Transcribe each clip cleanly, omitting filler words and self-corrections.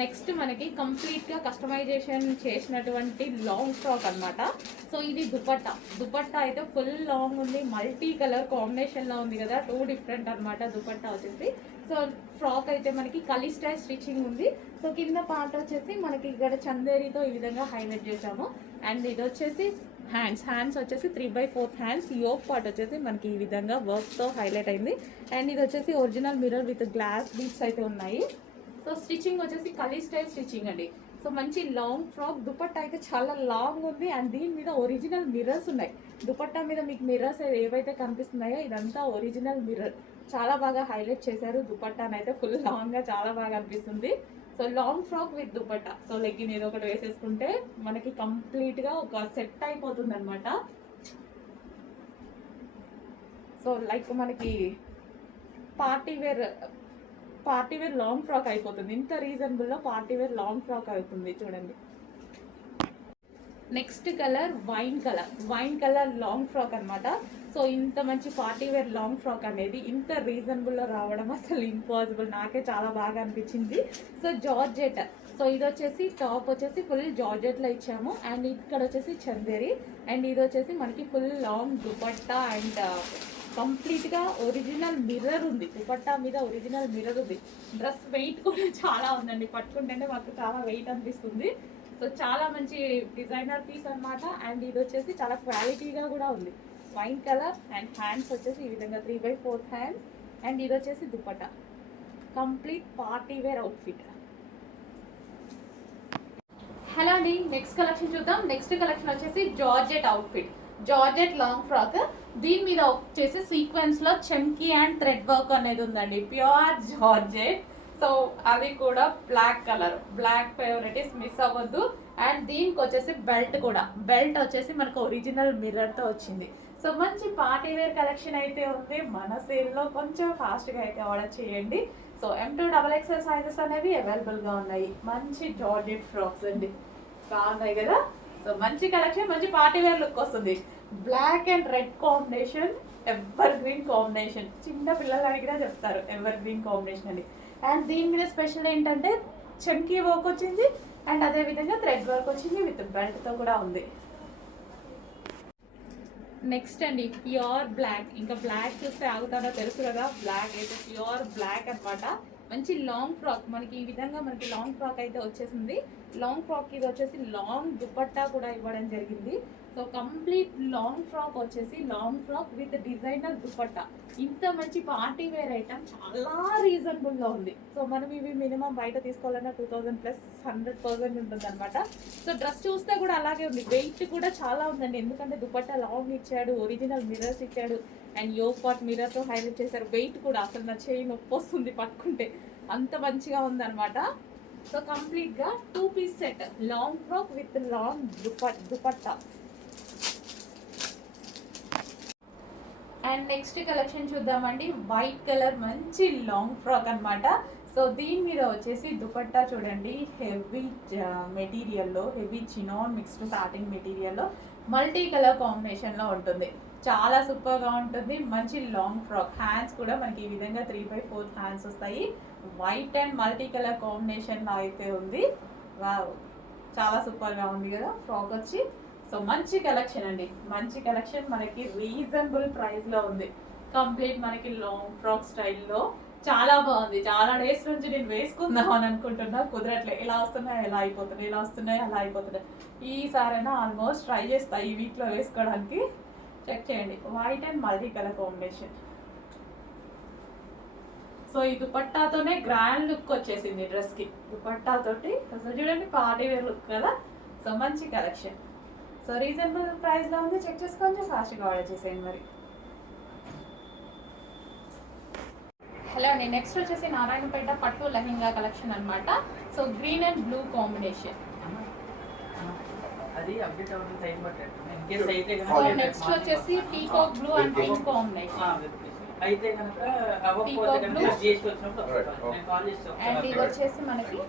Next మనకి కంప్లీట్గా customization చేసినటువంటి లాంగ్ ఫ్రాక్ అనమాట. సో ఇది దుపట్టా అయితే ఫుల్ లాంగ్ ఉంది, మల్టీ కలర్ కాంబినేషన్లో ఉంది కదా, 2 డిఫరెంట్ అనమాట దుపట్టా వచ్చేసి. సో ఫ్రాక్ అయితే మనకి కలీ స్టైల్ స్టిచ్చింగ్ ఉంది. సో కింద పార్ట్ వచ్చేసి మనకి ఇక్కడ చందేరితో ఈ విధంగా హైలైట్ చేసాము. అండ్ ఇది వచ్చేసి హ్యాండ్స్ వచ్చేసి 3/4 హ్యాండ్స్. యోక్ పార్ట్ వచ్చేసి మనకి ఈ విధంగా వర్క్తో హైలైట్ అయింది. అండ్ ఇది వచ్చేసి original mirror with glass beads అయితే ఉన్నాయి. సో స్టిచ్చింగ్ వచ్చేసి కలీ స్టైల్ స్టిచ్చింగ్ అండి. సో మంచి లాంగ్ ఫ్రాక్, దుపట్టా అయితే చాలా లాంగ్ ఉంది. అండ్ దీని మీద ఒరిజినల్ మిర్రర్స్ ఉన్నాయి. దుపట్టా మీద మీకు మిర్రర్స్ ఏవైతే కనిపిస్తున్నాయో ఇదంతా ఒరిజినల్ మిర్రర్. చాలా బాగా హైలైట్ చేశారు. దుపట్టాని అయితే ఫుల్ లాంగ్గా చాలా బాగా అనిపిస్తుంది. So long frock with dupatta. So legging ఏదో ఒకటి వేసేసుకుంటే మనకి కంప్లీట్గా ఒక సెట్ అయిపోతుంది అనమాట. సో లైక్ మనకి పార్టీ వేర్ లాంగ్ ఫ్రాక్ అయిపోతుంది. ఇంత రీజనబుల్లో పార్టీ వేర్ లాంగ్ ఫ్రాక్ అవుతుంది చూడండి. Next colour wine colour long frock అనమాట. సో ఇంత మంచి పార్టీ వేర్ లాంగ్ ఫ్రాక్ అనేది ఇంత రీజనబుల్లో రావడం అసలు ఇంపాసిబుల్. నాకే చాలా బాగా అనిపించింది. So georgette. సో ఇది వచ్చేసి టాప్ వచ్చేసి ఫుల్ జార్జెట్లో ఇచ్చాము. అండ్ ఇక్కడ వచ్చేసి చందేరి. అండ్ ఇది వచ్చేసి మనకి ఫుల్ లాంగ్ దుపట్టా అండ్ కంప్లీట్గా ఒరిజినల్ మిర్రర్ ఉంది. దుపట్టా మీద ఒరిజినల్ మిర్రర్ ఉంది. డ్రెస్ వెయిట్ కూడా చాలా ఉందండి. పట్టుకుంటేనే మాకు చాలా వెయిట్ అనిపిస్తుంది. సో చాలా మంచి డిజైనర్ పీస్ అనమాట. అండ్ ఇది వచ్చేసి చాలా క్వాలిటీగా కూడా ఉంది. వైన్ కలర్ అండ్ హ్యాండ్స్ వచ్చేసి ఈ విధంగా 3/4 హ్యాండ్స్. అండ్ ఇది వచ్చేసి dupatta. Complete party wear outfit. Hello అండి, నెక్స్ట్ కలెక్షన్ చూద్దాం. నెక్స్ట్ కలెక్షన్ వచ్చేసి జార్జెట్ లాంగ్ ఫ్రాక్. దీని మీద వచ్చేసి సీక్వెన్స్ లో చెమ్కీ అండ్ థ్రెడ్ వర్క్ అనేది ఉందండి. Pure georgette. సో అది కూడా black colour. Black favourite miss అవ్వద్దు. అండ్ దీనికి వచ్చేసి బెల్ట్ వచ్చేసి మనకు ఒరిజినల్ మిర్రర్తో వచ్చింది. సో మంచి పార్టీ వేర్ కలెక్షన్ అయితే ఉంది. మన సేల్లో కొంచెం ఫాస్ట్గా అయితే ఆర్డర్ చేయండి. సో M2XXL సైజెస్ అనేవి అవైలబుల్గా ఉన్నాయి. మంచి జార్జెట్ ఫ్రాక్స్ అండి, బాగున్నాయి కదా. సో మంచి కలెక్షన్, మంచి పార్టీ వేర్ లుక్ వస్తుంది. Black and red combination, evergreen combination. చిన్న పిల్లలు అడిగినా చెప్తారు ఎవర్ గ్రీన్ కాంబినేషన్ అని. అండ్ దీని మీద స్పెషల్ ఏంటంటే చమ్కీ వర్క్ వచ్చింది. అండ్ అదేవిధంగా థ్రెడ్ వర్క్ వచ్చింది విత్ బెల్ట్తో కూడా ఉంది. నెక్స్ట్ అండి ప్యూర్ బ్లాక్. ఇంకా బ్లాక్ చూస్తే ఆగుతాడో తెలుసు కదా. బ్లాక్ అయితే ప్యూర్ బ్లాక్ అనమాట. మంచి లాంగ్ ఫ్రాక్. మనకి ఈ విధంగా మనకి లాంగ్ ఫ్రాక్ అయితే వచ్చేసింది. లాంగ్ ఫ్రాక్ ఇది వచ్చేసి లాంగ్ దుపట్టా కూడా ఇవ్వడం జరిగింది. సో కంప్లీట్ లాంగ్ ఫ్రాక్ వచ్చేసి long frock with designer dupatta. ఇంత మంచి పార్టీ వేర్ ఐటమ్ చాలా రీజనబుల్లో ఉంది. సో మనం ఇవి మినిమం బయట తీసుకోవాలన్నా 2000+ 100% ఉంటుంది అనమాట. సో డ్రెస్ చూస్తే కూడా అలాగే ఉంది. వెయిట్ కూడా చాలా ఉందండి, ఎందుకంటే దుపట్టా లాంగ్ ఇచ్చాడు, ఒరిజినల్ మిర్రర్స్ ఇచ్చాడు. అండ్ యోక్ పార్ట్ మిర్రర్తో హైలైట్ చేశారు. వెయిట్ కూడా అసలు నా చేయి నొప్పి వస్తుంది పట్టుకుంటే, అంత మంచిగా ఉందన్నమాట. సో కంప్లీట్గా 2 piece set long frock with long dupatta. And next collection చూద్దామండి. వైట్ కలర్ మంచి లాంగ్ ఫ్రాక్ అనమాట. సో దీని మీద వచ్చేసి దుపట్టా చూడండి, హెవీ మెటీరియల్లో, హెవీ చినాన్ మిక్స్డ్ సాటిన్ మెటీరియల్లో మల్టీ కలర్ కాంబినేషన్లో ఉంటుంది. చాలా సూపర్గా ఉంటుంది. మంచి లాంగ్ ఫ్రాక్. హ్యాండ్స్ కూడా మనకి ఈ విధంగా 3/4 హ్యాండ్స్ వస్తాయి. వైట్ అండ్ మల్టీ కలర్ కాంబినేషన్లో అయితే ఉంది. వావ్, చాలా సూపర్గా ఉంది కదా ఫ్రాక్ వచ్చి. సో మంచి కలెక్షన్ అండి, మంచి కలెక్షన్. మనకి రీజనబుల్ ప్రైస్లో ఉంది. కంప్లీట్ మనకి లాంగ్ ఫ్రాక్ స్టైల్లో చాలా బాగుంది. చాలా డేస్ నుంచి నేను వేసుకుందాం అని అనుకుంటున్నా, కుదరట్లే. ఎలా వస్తున్నాయి ఎలా అయిపోతున్నాయి, ఎలా వస్తున్నాయి అలా అయిపోతున్నాయి. ఈసారైనా ఆల్మోస్ట్ ట్రై చేస్తా ఈ వీక్లో వేసుకోవడానికి. చెక్ చేయండి, white and multi colour combination. So ఈ దుపట్టాతోనే గ్రాండ్ లుక్ వచ్చేసింది డ్రెస్కి. దుపట్టాతోటి అసలు చూడండి పార్టీ వేర్ లుక్ కదా. సో మంచి కలెక్షన్. సో రీజనబుల్ ప్రైస్లో ఉంది. చెక్ చేసుకొని ఫాస్ట్గా ఆర్డర్ చేసేయండి మరి. హలో అండి, నెక్స్ట్ వచ్చేసి నారాయణపేట పట్టు లెహంగా కలెక్షన్ అనమాట. So green and blue combination. Next వచ్చేసి peacock blue and pink combination. And ఇది వచ్చేసి మనకి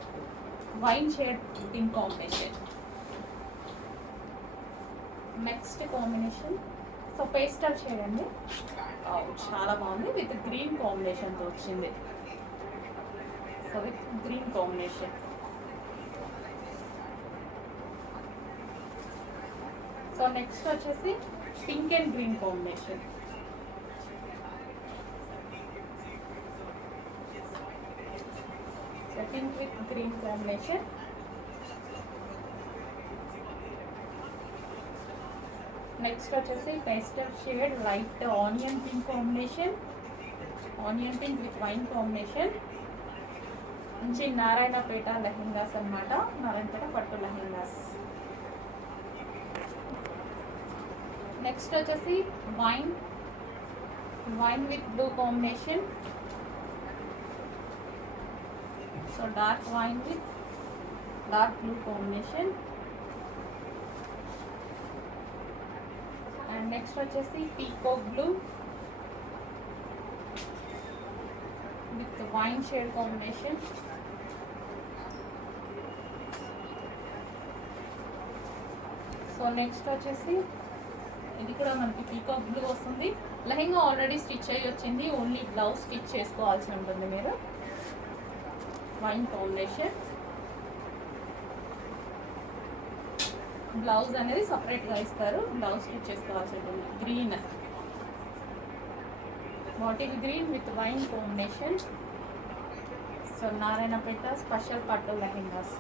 wine shade pink combination. Next combination so pastel shade అండి, చాలా బాగుంది. విత్ గ్రీన్ కాంబినేషన్తో వచ్చింది. So with green combination. So next వచ్చేసి pink and green combination. Pink with green combination. Next వచ్చేసి pastel shade light onion pink combination, onion pink with wine combination. మంచి నారాయణపేట లెహెంగాస్ అన్నమాట, నారాయణపేట పట్టు లెహెంగాస్. నెక్స్ట్ వచ్చేసి wine with blue combination. So dark wine with dark blue combination. And next వచ్చేసి peacock blue with wine shade combination. So next వచ్చేసి ఇది కూడా మనకి peacock blue వస్తుంది. లెహెంగా ఆల్రెడీ స్టిచ్ అయ్యి వచ్చింది, ఓన్లీ బ్లౌజ్ స్టిచ్ చేసుకోవాల్సి ఉంటుంది మీరు. వైన్ కాంబినేషన్, బ్లౌజ్ అనేది సపరేట్గా ఇస్తారు, బ్లౌజ్ స్టిచ్ చేసుకోవాల్సి ఉంటుంది. Green, bottle green with wine combination. So Narayanpet special పట్టు లెహెంగాస్.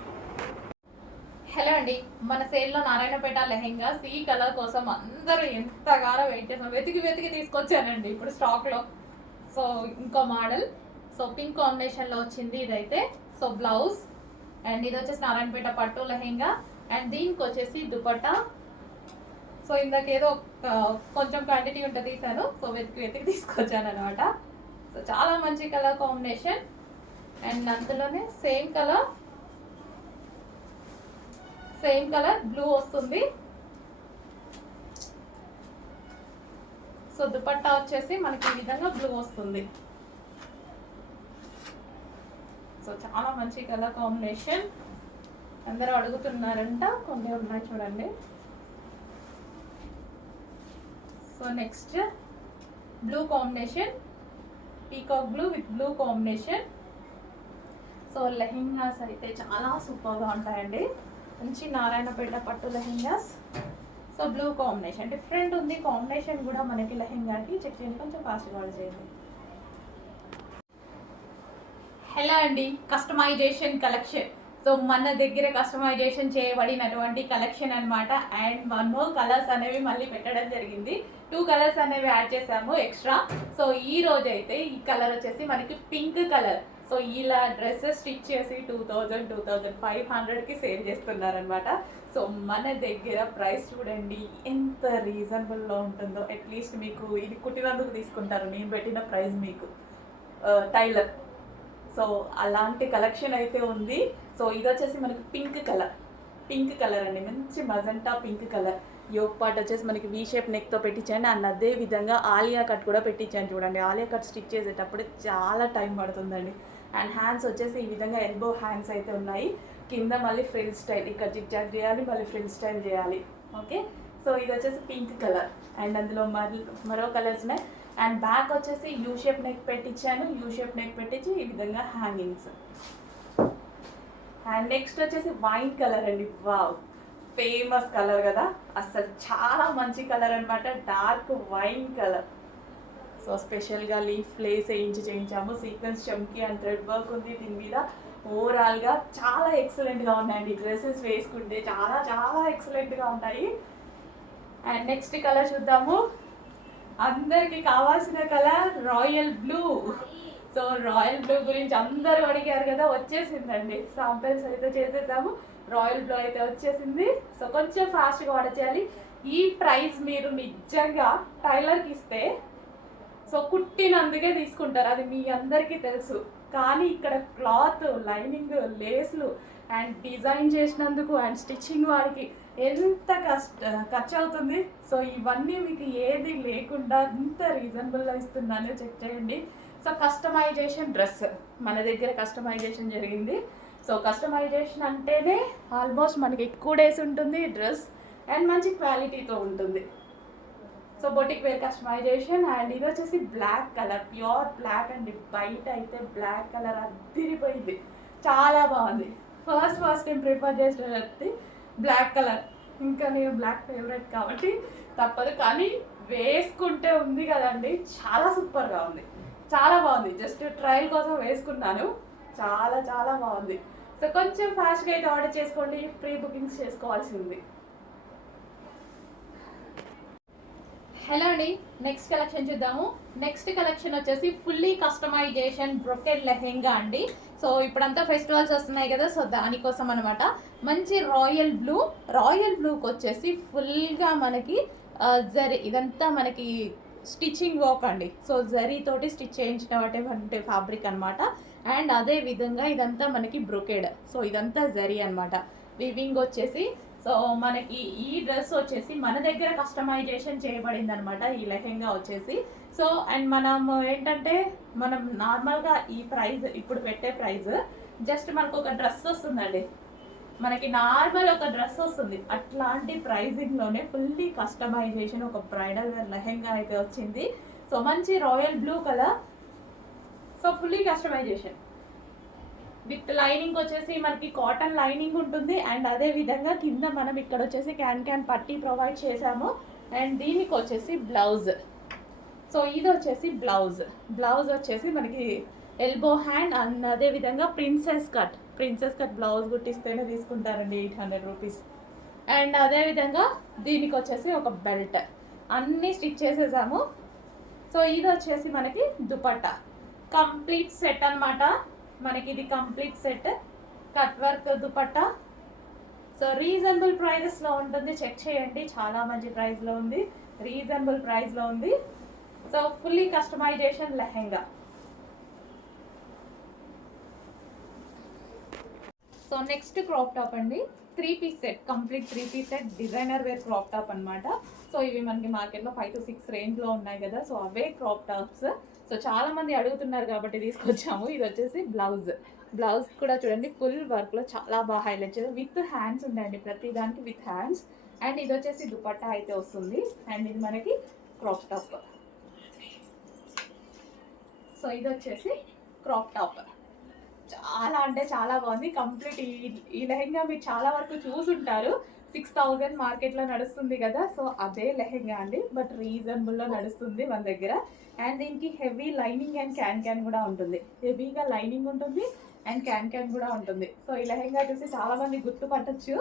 హలో అండి, మన సేల్లో నారాయణపేట లెహెంగాస్ ఈ కలర్ కోసం అందరూ ఎంతగానో వెయిట్ చేసాం, వెతికి తీసుకొచ్చానండి ఇప్పుడు స్టాక్లో. సో ఇంకో మోడల్, సో పింక్ కాంబినేషన్లో వచ్చింది ఇదైతే. సో బ్లౌజ్ అండ్ ఇది వచ్చేసి నారాయణపేట పట్టు లెహెంగా అండ్ దీనికి వచ్చేసి దుపట్టా. సో ఇందాకేదో కొంచెం క్వాంటిటీ ఉంటే తీసాను, సో వెతికి తీసుకొచ్చాను అనమాట. సో చాలా మంచి కలర్ కాంబినేషన్ అండ్ అందులోనే సేమ్ కలర్ బ్లూ వస్తుంది. సో దుపట్టా వచ్చేసి మనకి ఈ విధంగా బ్లూ వస్తుంది. సో చాలా మంచి కలర్ కాంబినేషన్, అందరూ అడుగుతున్నారంట, కొన్ని ఉన్నాయి చూడండి. So next blue combination, peacock blue with blue combination. So lehengas అయితే చాలా సూపర్గా ఉంటాయండి, మంచి నారాయణపేట పట్టు lehengas. So blue combination different ఉంది, కాంబినేషన్ కూడా మనకి లెహెంగాకి. చెక్ చేయండి, కొంచెం ఫాస్ట్గా ఆర్డర్ చేయండి. హలో అండి, కస్టమైజేషన్ కలెక్షన్. సో మన దగ్గర కస్టమైజేషన్ చేయబడినటువంటి కలెక్షన్ అనమాట. అండ్ 1 more కలర్స్ అనేవి మళ్ళీ పెట్టడం జరిగింది, 2 కలర్స్ అనేవి యాడ్ చేసాము ఎక్స్ట్రా. సో ఈ రోజు అయితే ఈ కలర్ వచ్చేసి మనకి పింక్ కలర్. సో ఇలా డ్రెస్సెస్ స్టిచ్ చేసి 2000-2500కి సేల్ చేస్తున్నారనమాట. సో మన దగ్గర ప్రైస్ చూడండి ఎంత రీజనబుల్లో ఉంటుందో. అట్లీస్ట్ మీకు ఇది కుట్టినందుకు తీసుకుంటారు, నేను పెట్టిన ప్రైస్ మీకు టైలర్. సో అలాంటి కలెక్షన్ అయితే ఉంది. సో ఇది వచ్చేసి మనకి పింక్ కలర్ అండి, మంచి magenta pink colour. Yoke part వచ్చేసి మనకి వీ షేప్ నెక్తో పెట్టించండి అండ్ అదే విధంగా ఆలియా కట్ కూడా పెట్టించాను చూడండి. ఆలియా కట్ స్టిచ్ చేసేటప్పుడు చాలా టైం పడుతుందండి. అండ్ హ్యాండ్స్ వచ్చేసి ఈ విధంగా ఎల్బో హ్యాండ్స్ అయితే ఉన్నాయి. కింద మళ్ళీ ఫ్రిల్ స్టైల్, ఇక్కడ జిగ్ జాగ్ చేయాలి, మళ్ళీ ఫ్రిల్ స్టైల్ చేయాలి. ఓకే, సో ఇది వచ్చేసి పింక్ కలర్ అండ్ అందులో మరో కలర్స్ ఉన్నాయి. అండ్ బ్యాక్ వచ్చేసి యూ షేప్ నెక్ పెట్టించాను, యూ షేప్ నెక్ పెట్టించి ఈ విధంగా హ్యాంగింగ్స్. అండ్ నెక్స్ట్ వచ్చేసి వైన్ కలర్ అండి. వావ్, ఫేమస్ కలర్ కదా, అసలు చాలా మంచి కలర్ అనమాట, డార్క్ వైన్ కలర్. సో స్పెషల్గా లీఫ్ లేస్ చేయించాము, సీక్వెన్స్ చమ్కీ అండ్ థ్రెడ్ వర్క్ ఉంది దీని మీద. ఓవరాల్గా చాలా ఎక్సలెంట్గా ఉన్నాయండి, డ్రెస్సెస్ వేసుకుంటే చాలా చాలా ఎక్సలెంట్గా ఉంటాయి. అండ్ నెక్స్ట్ కలర్ చూద్దాము, అందరికి కావాల్సిన colour royal blue. So royal blue గురించి అందరూ అడిగారు కదా, వచ్చేసిందండి. శాంపిల్స్ అయితే చేసేసాము, రాయల్ బ్లూ అయితే వచ్చేసింది. సో కొంచెం ఫాస్ట్గా ఆర్డర్ చేయాలి. ఈ ప్రైస్ మీరు నిజంగా టైలర్కి ఇస్తే సో కుట్టినందుకే తీసుకుంటారు, అది మీ అందరికీ తెలుసు. కానీ ఇక్కడ క్లాత్, లైనింగ్, లేస్లు అండ్ డిజైన్ చేసినందుకు అండ్ స్టిచ్చింగ్ వాడికి ఎంత ఖర్చు అవుతుంది. సో ఇవన్నీ మీకు ఏది లేకుండా ఇంత రీజనబుల్గా ఇస్తున్నాను, చెక్ చేయండి. సో కస్టమైజేషన్ డ్రెస్ మన దగ్గర కస్టమైజేషన్ జరిగింది. సో కస్టమైజేషన్ అంటేనే ఆల్మోస్ట్ మనకి ఎక్కువ డేస్ ఉంటుంది డ్రెస్ అండ్ మంచి క్వాలిటీతో ఉంటుంది. So boutique wear customization. And ఇది వచ్చేసి బ్లాక్ కలర్, ప్యూర్ బ్లాక్ అండి. బయట అయితే బ్లాక్ కలర్ అద్దిరిపోయింది, చాలా బాగుంది. ఫస్ట్ టైం ప్రిఫర్ చేసేది బ్లాక్ కలర్. ఇంకా నేను బ్లాక్ ఫేవరెట్ కాబట్టి తప్పదు, కానీ వేసుకుంటే ఉంది కదండి చాలా సూపర్గా ఉంది, చాలా బాగుంది. జస్ట్ ట్రయల్ కోసం వేసుకున్నాను, చాలా చాలా బాగుంది. సో కొంచెం ఫాస్ట్గా అయితే ఆర్డర్ చేసుకోండి, ప్రీ బుకింగ్స్ చేసుకోవాల్సి ఉంది. హలో అండి, నెక్స్ట్ కలెక్షన్ చూద్దాము. నెక్స్ట్ కలెక్షన్ వచ్చేసి ఫుల్లీ కస్టమైజేషన్ బ్రొకెడ్ లెహెంగా అండి. సో ఇప్పుడంతా ఫెస్టివల్స్ వస్తున్నాయి కదా, సో దానికోసం అనమాట. మంచి రాయల్ బ్లూకి వచ్చేసి ఫుల్గా మనకి జరీ, ఇదంతా మనకి స్టిచ్చింగ్ వర్క్ అండి. సో జరీతోటి స్టిచ్ చేయించినటువంటి ఫ్యాబ్రిక్ అనమాట. అండ్ అదే విధంగా ఇదంతా మనకి బ్రొకెడ్, సో ఇదంతా జరీ అనమాట. వివింగ్ వచ్చేసి, సో మనకి ఈ డ్రెస్ వచ్చేసి మన దగ్గర కస్టమైజేషన్ చేయబడింది అనమాట, ఈ లెహెంగా వచ్చేసి. సో అండ్ మనం ఏంటంటే, మనం నార్మల్గా ఈ ప్రైస్ ఇప్పుడు పెట్టే ప్రైస్ జస్ట్ మనకు ఒక డ్రెస్ వస్తుందండి, మనకి నార్మల్ ఒక డ్రెస్ వస్తుంది, అట్లాంటి ప్రైజింగ్లోనే ఫుల్లీ కస్టమైజేషన్ ఒక బ్రైడల్ లెహెంగా అయితే వచ్చింది. సో మంచి royal blue colour, so fully customization with lining వచ్చేసి మనకి కాటన్ లైనింగ్ ఉంటుంది. అండ్ అదే విధంగా కింద మనం ఇక్కడ వచ్చేసి క్యాన్ పట్టీ ప్రొవైడ్ చేసాము. అండ్ దీనికి వచ్చేసి బ్లౌజ్, సో ఇది వచ్చేసి బ్లౌజ్ వచ్చేసి మనకి ఎల్బో హ్యాండ్. అండ్ అదే విధంగా ప్రిన్సెస్ కట్ బ్లౌజ్ కుట్టిస్తేనే తీసుకుంటారండి 800 రూపీస్. అండ్ అదే విధంగా దీనికి వచ్చేసి ఒక బెల్ట్, అన్నీ స్టిచ్ చేసేసాము. సో ఇది వచ్చేసి మనకి దుపట్టా కంప్లీట్ సెట్ అనమాట. మనకి ఇది complete set cut work dupatta. So reasonable ప్రైజెస్లో ఉంటుంది, చెక్ చేయండి, చాలా మంచి ప్రైస్లో ఉంది, రీజనబుల్ ప్రైస్లో ఉంది. So fully customization lehenga. So next crop top అండి, 3 piece set, complete 3 piece set designer wear crop top అనమాట. సో ఇవి మనకి మార్కెట్లో 5 to 6 రేంజ్లో ఉన్నాయి కదా, సో అవే క్రాప్ టాప్స్. సో చాలా మంది అడుగుతున్నారు కాబట్టి తీసుకొచ్చాము. ఇది వచ్చేసి బ్లౌజ్ కూడా చూడండి ఫుల్ వర్క్లో చాలా బాగా హైలైట్ చేయాలి, విత్ హ్యాండ్స్ ఉంటాయండి ప్రతి దానికి విత్ హ్యాండ్స్. అండ్ ఇది వచ్చేసి దుపట్టా అయితే వస్తుంది. అండ్ ఇది మనకి క్రాప్ టాప్. సో ఇది వచ్చేసి క్రాప్ టాప్, చాలా అంటే చాలా బాగుంది. కంప్లీట్ ఈ లెహెంగా మీరు చాలా వరకు చూసుంటారు, 6000 మార్కెట్లో నడుస్తుంది కదా, సో అదే లెహెంగా అండి, బట్ రీజనబుల్లో నడుస్తుంది మన దగ్గర. అండ్ దీనికి హెవీ లైనింగ్ అండ్ క్యాన్ కూడా ఉంటుంది, హెవీగా లైనింగ్ ఉంటుంది అండ్ క్యాన్ కూడా ఉంటుంది. సో ఈ లెహెంగా చూసి చాలా మంది గుర్తుపట్టచ్చు.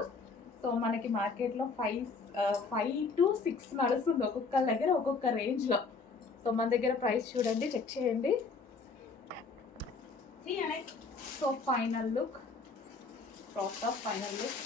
సో మనకి మార్కెట్లో 5 to 6 నడుస్తుంది, ఒక్కొక్క దగ్గర ఒక్కొక్క రేంజ్లో. సో మన దగ్గర ప్రైస్ చూడండి, చెక్ చేయండి. So final look, crop top final look.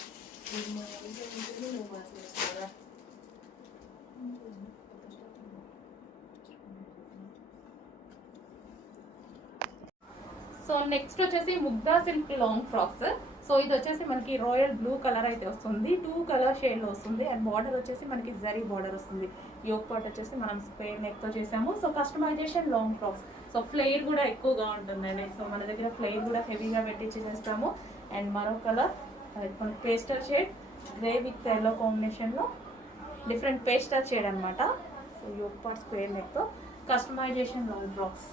So next వచ్చేసి Mugdha silk long frocks. So ఇది వచ్చేసి మనకి రాయల్ బ్లూ కలర్ అయితే వస్తుంది, 2 కలర్ షేడ్లో వస్తుంది. అండ్ బార్డర్ వచ్చేసి మనకి జరీ బార్డర్ వస్తుంది. యోక్ పార్ట్ వచ్చేసి మనం స్క్వేర్ నెక్తో చేసాము. So customization long frocks, so flare కూడా ఎక్కువగా ఉంటుందండి. సో మన దగ్గర ఫ్లేర్ కూడా హెవీగా పెట్టించి చేస్తాము. అండ్ మరో కలర్ మనకి pastel shade, grey with yellow కాంబినేషన్లో డిఫరెంట్ పేస్టల్ షేడ్ అనమాట. సో యోక్ పార్ట్ స్క్వేర్ నెక్తో కస్టమైజేషన్ లాంగ్ ఫ్రాక్స్.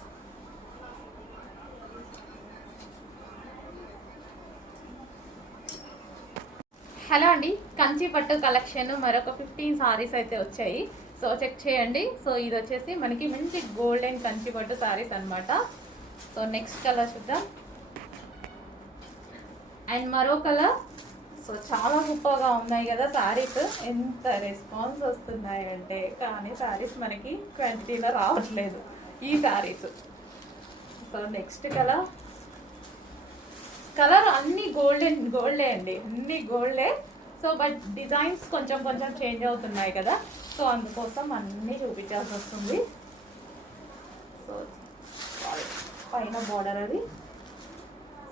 హలో అండి, కంచి పట్టు కలెక్షన్ మరొక 15 సారీస్ అయితే వచ్చాయి, సో చెక్ చేయండి. సో ఇది వచ్చేసి మనకి మంచి గోల్డెన్ కంచి పట్టు సారీస్ అనమాట. సో నెక్స్ట్ కలర్ చూద్దాం. అండ్ మరో కలర్. సో చాలా గొప్పగా ఉన్నాయి కదా సారీస్, ఎంత రెస్పాన్స్ వస్తున్నాయి అంటే, కానీ సారీస్ మనకి క్వాంటిటీలో రావట్లేదు ఈ సారీస్. సో నెక్స్ట్ కలర్ అన్ని గోల్డే అండి, అన్ని గోల్డే. సో బట్ డిజైన్స్ కొంచెం చేంజ్ అవుతున్నాయి కదా, సో అందుకోసం అన్నీ చూపించాల్సి వస్తుంది. సో పైన బార్డర్ అది,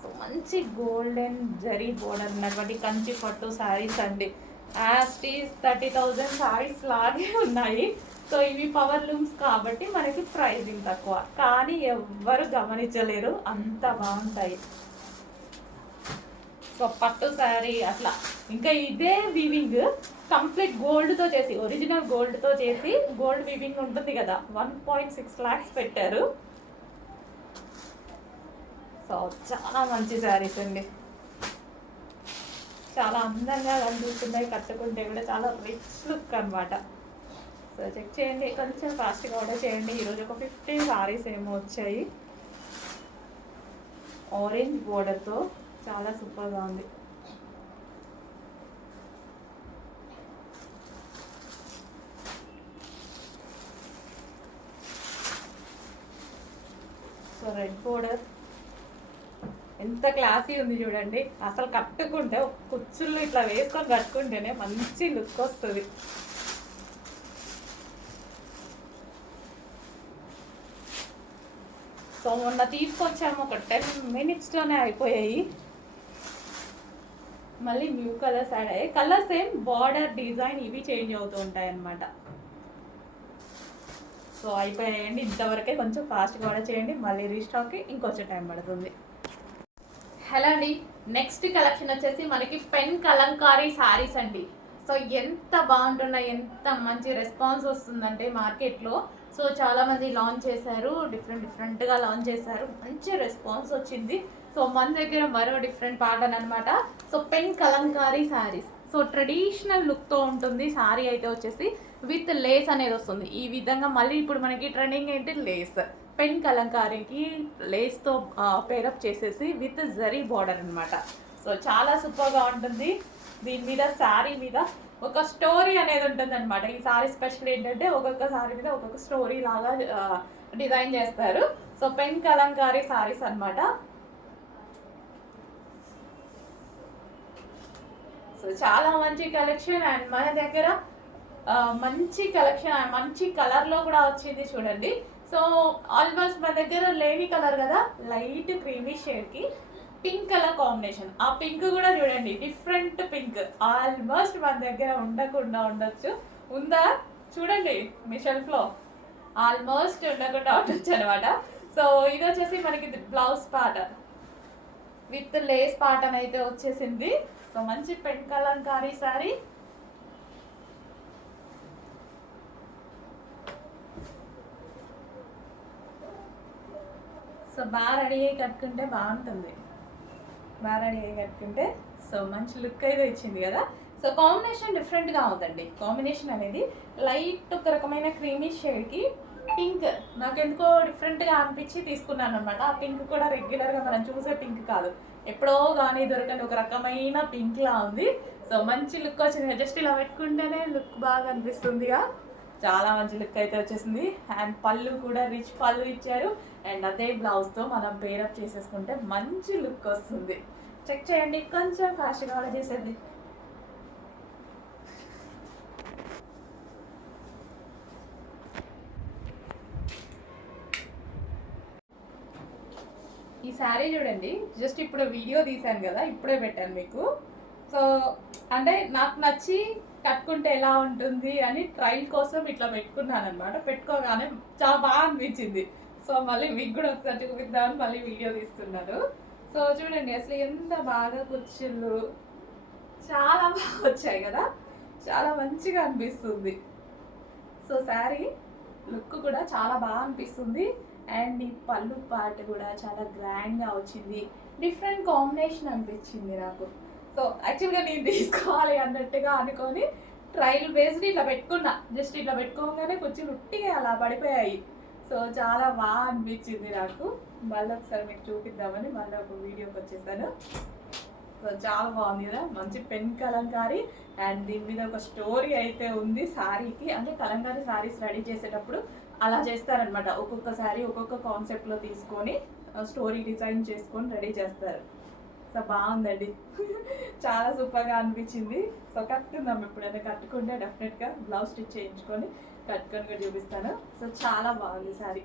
సో మంచి గోల్డెన్ జరీ బార్డర్ ఉన్నటువంటి కంచి పట్టు శారీస్ అండి. యాస్టీస్ 30,000 శారీస్ లాగే ఉన్నాయి. సో ఇవి పవర్ లూమ్స్ కాబట్టి మనకి ప్రైజింగ్ తక్కువ, కానీ ఎవ్వరు గమనించలేరు, అంత బాగుంటాయి. సో పట్టు శారీ అట్లా. ఇంకా ఇదే వీవింగ్ కంప్లీట్ గోల్డ్తో చేసి, ఒరిజినల్ గోల్డ్తో చేసి, గోల్డ్ వీవింగ్ ఉంటుంది కదా, 1.6 lakhs పెట్టారు. సో చాలా మంచి శారీస్ అండి, చాలా అందంగా కనిపిస్తున్నాయి, కట్టుకుంటే కూడా చాలా రిచ్ లుక్ అనమాట. సో చెక్ చేయండి, కొంచెం ఫాస్ట్గా ఆర్డర్ చేయండి. ఈరోజు ఒక 50 సారీస్ ఏమో వచ్చాయి ఆరెంజ్ బోర్డర్తో, చాలా సూపర్గా ఉంది. సో రెడ్ బోర్డర్ ఎంత క్లాసీ ఉంది చూడండి. అసలు కట్టుకుంటే కుచ్చుళ్ళు ఇట్లా వేసుకొని కట్టుకుంటేనే మంచి లుక్ వస్తుంది. సో మొన్న తీసుకొచ్చాము, ఒక 10 minutesలోనే అయిపోయాయి. మళ్ళీ న్యూ కలర్స్ యాడ్ అయ్యాయి. కలర్ సేమ్, బార్డర్ డిజైన్ ఇవి చేంజ్ అవుతూ ఉంటాయి అన్నమాట. సో అయిపోయాయండి, ఇంతవరకే. కొంచెం ఫాస్ట్గా ఆర్డర్ చేయండి, మళ్ళీ రీస్టాక్కి ఇంకొంచెం టైం పడుతుంది. హలో అండి, నెక్స్ట్ కలెక్షన్ వచ్చేసి మనకి పెన్ కలంకారీ శారీస్ అండి. సో ఎంత బాగుంటున్నాయి, ఎంత మంచి రెస్పాన్స్ వస్తుందంటే మార్కెట్లో. సో చాలామంది లాంచ్ చేశారు, డిఫరెంట్గా లాంచ్ చేశారు, మంచి రెస్పాన్స్ వచ్చింది. సో మన దగ్గర మరో డిఫరెంట్ ప్యాటర్న్ అనమాట. So pen kalamkari saris. So traditional లుక్తో ఉంటుంది శారీ అయితే వచ్చేసి, విత్ లేస్ అనేది వస్తుంది ఈ విధంగా. మళ్ళీ ఇప్పుడు మనకి ట్రెండింగ్ ఏంటి, లేస్. పెన్ కలంకారీకి లేస్తో పేరప్ చేసేసి విత్ జరీ బార్డర్ అనమాట. సో చాలా సూపర్గా ఉంటుంది. దీని మీద శారీ మీద ఒక స్టోరీ అనేది ఉంటుంది అనమాట. ఈ శారీ స్పెషల్ ఏంటంటే ఒక్కొక్క శారీ మీద ఒక్కొక్క స్టోరీ లాగా డిజైన్ చేస్తారు. సో పెన్ కలంకారీ శారీస్ అనమాట. సో చాలా మంచి కలెక్షన్, అండ్ మన దగ్గర మంచి కలెక్షన్, మంచి కలర్లో కూడా వచ్చింది చూడండి. సో ఆల్మోస్ట్ మన దగ్గర లేని కలర్ కదా, లైట్ క్రీమీ షేడ్కి పింక్ కలర్ కాంబినేషన్. ఆ పింక్ కూడా చూడండి, డిఫరెంట్ పింక్. ఆల్మోస్ట్ మన దగ్గర ఉండకుండా ఉండొచ్చు, ఉందా చూడండి మీ షెల్ఫ్లో, ఆల్మోస్ట్ ఉండకుండా ఉండొచ్చు అనమాట. సో ఇది వచ్చేసి మనకి blouse pattern with lace pattern అయితే వచ్చేసింది. సో మంచి పెన్ కలంకారీ సారీ. సో బాగా రెడీ అయ్యి కట్టుకుంటే బాగుంటుంది, బాగా రెడీ అయ్యి కట్టుకుంటే. సో మంచి లుక్ అయితే ఇచ్చింది కదా. సో కాంబినేషన్ డిఫరెంట్గా ఉందండి. కాంబినేషన్ అనేది లైట్ ఒక రకమైన క్రీమీ షేడ్కి పింక్, నాకు ఎందుకో డిఫరెంట్గా అనిపించి తీసుకున్నాను అనమాట. ఆ పింక్ కూడా రెగ్యులర్గా మనం చూసే పింక్ కాదు, ఎప్పుడో కానీ దొరకని ఒక రకమైన పింక్లా ఉంది. సో మంచి లుక్ వచ్చింది, జస్ట్ ఇలా పెట్టుకుంటేనే లుక్ బాగా అనిపిస్తుందిగా. చాలా మంచి లుక్ అయితే వచ్చేసింది. అండ్ పళ్ళు కూడా రిచ్ పళ్ళు ఇచ్చారు, అండ్ అదే బ్లౌజ్తో మనం పేరప్ చేసేసుకుంటే మంచి లుక్ వస్తుంది. చెక్ చేయండి, కొంచెం ఫాస్ట్గా ఆర్డర్ చేసేది. ఈ శారీ చూడండి, జస్ట్ ఇప్పుడు వీడియో తీశాను కదా, ఇప్పుడే పెట్టాను మీకు. సో అంటే నాకు నచ్చి కట్టుకుంటే ఎలా ఉంటుంది అని ట్రైల్ కోసం ఇట్లా పెట్టుకున్నాను అనమాట. పెట్టుకోగానే చాలా బాగా అనిపించింది. సో మళ్ళీ మీకు కూడా ఒకసారి చూపిద్దామని మళ్ళీ వీడియో తీస్తున్నాను. సో చూడండి అసలు ఎంత బాగా కుర్చీలు చాలా బాగా వచ్చాయి కదా, చాలా మంచిగా అనిపిస్తుంది. సో శారీ లుక్ కూడా చాలా బాగా అనిపిస్తుంది. అండ్ ఈ పళ్ళు పార్ట్ కూడా చాలా గ్రాండ్గా వచ్చింది, డిఫరెంట్ కాంబినేషన్ అనిపించింది నాకు. సో యాక్చువల్గా నేను తీసుకోవాలి అన్నట్టుగా అనుకొని ట్రయల్ బేస్డ్ ఇట్లా పెట్టుకున్నా, జస్ట్ ఇట్లా పెట్టుకోగానే కొంచెం ఉట్టిగా అలా పడిపోయాయి. సో చాలా బాగా అనిపించింది నాకు. మళ్ళీ ఒకసారి మీకు చూపిద్దామని మళ్ళీ ఒక వీడియోకి వచ్చేసాను. సో చాలా బాగుంది కదా, మంచి పెన్ కలంకారీ. అండ్ దీని మీద ఒక స్టోరీ అయితే ఉంది శారీకి. అంటే కలంకారీ శారీస్ రెడీ చేసేటప్పుడు అలా చేస్తారనమాట, ఒక్కొక్క శారీ ఒక్కొక్క కాన్సెప్ట్లో తీసుకొని స్టోరీ డిజైన్ చేసుకొని రెడీ చేస్తారు. సో బాగుందండి, చాలా సూపర్గా అనిపించింది. సో కట్టుకుందాం, ఎప్పుడైనా కట్టుకుంటే డెఫినెట్గా బ్లౌజ్ స్టిచ్ చేయించుకొని కట్టుకొని కూడా చూపిస్తాను. సో చాలా బాగుంది శారీ.